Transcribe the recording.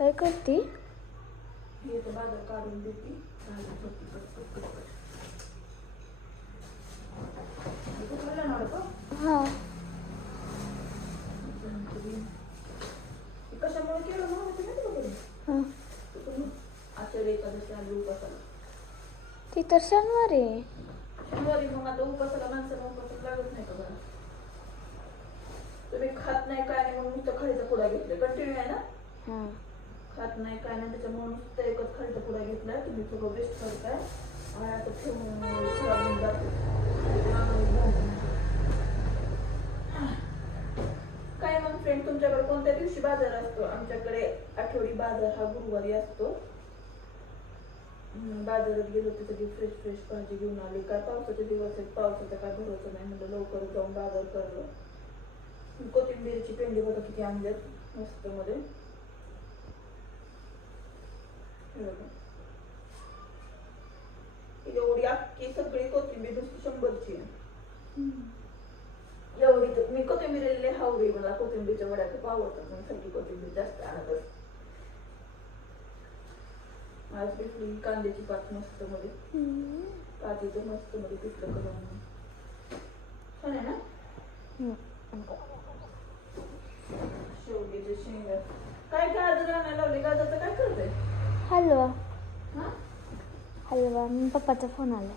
काय करते? हे तर बाजार काढून देते. घालून झोपी पटपट पटपट. तू खाल्लं ना का? हा. कशामुळे केलं ना माहिती नाही तुला कधी? हा. आषाढ एकादशी आली उपासाला. ती तर शनिवार आहे. शनिवारी मग आता उपासाला माणसाला उपासाला लागत नाही का बरं? तुम्ही खात नाही काय नाही म्हणून नुसतं खायचा पुडा घेतला. कंटिन्यू आहे ना? हा. खात नाही काय नाही त्याच्यामुळे नुसतं एकच खायचा पुडा घेतला. तुम्ही सगळं बेस्ट करताय आणि आता ठेवून खराब होऊन जातो. काय मग फ्रेंड तुमच्याकडे कोणत्या दिवशी बाजार असतो? आमच्याकडे आठवडी बाजार हा गुरुवारी असतो. बाजारात गेलो तर सगळी फ्रेश फ्रेश भाजी घेऊन आली. काय पावसाचे दिवस आहेत, पावसाचा काय भरोसा नाही म्हणलं लवकर जाऊन बाजार करलो. कोथिंबीरची पेंडी बघा किती आणल्यात मस्त मध्ये. एवढी अख्खी सगळी कोथिंबीर नुसती 100ची आहे. एवढी तर मी कोथिंबीर हावडी मला कोथिंबीरच्या वड्या खूप आवडतात म्हणून सगळी कोथिंबीर जास्त आणत असते. आज पिठली कांद्याची पात मस्त मध्ये पातीचं मस्त मध्ये पिठलं करून छान आहे ना. शेवग्याचे शेंगा काय गाजर आणायला लावले. गाजरचं काय करते? हलवा. हा हलवा. पप्पाचा फोन आला.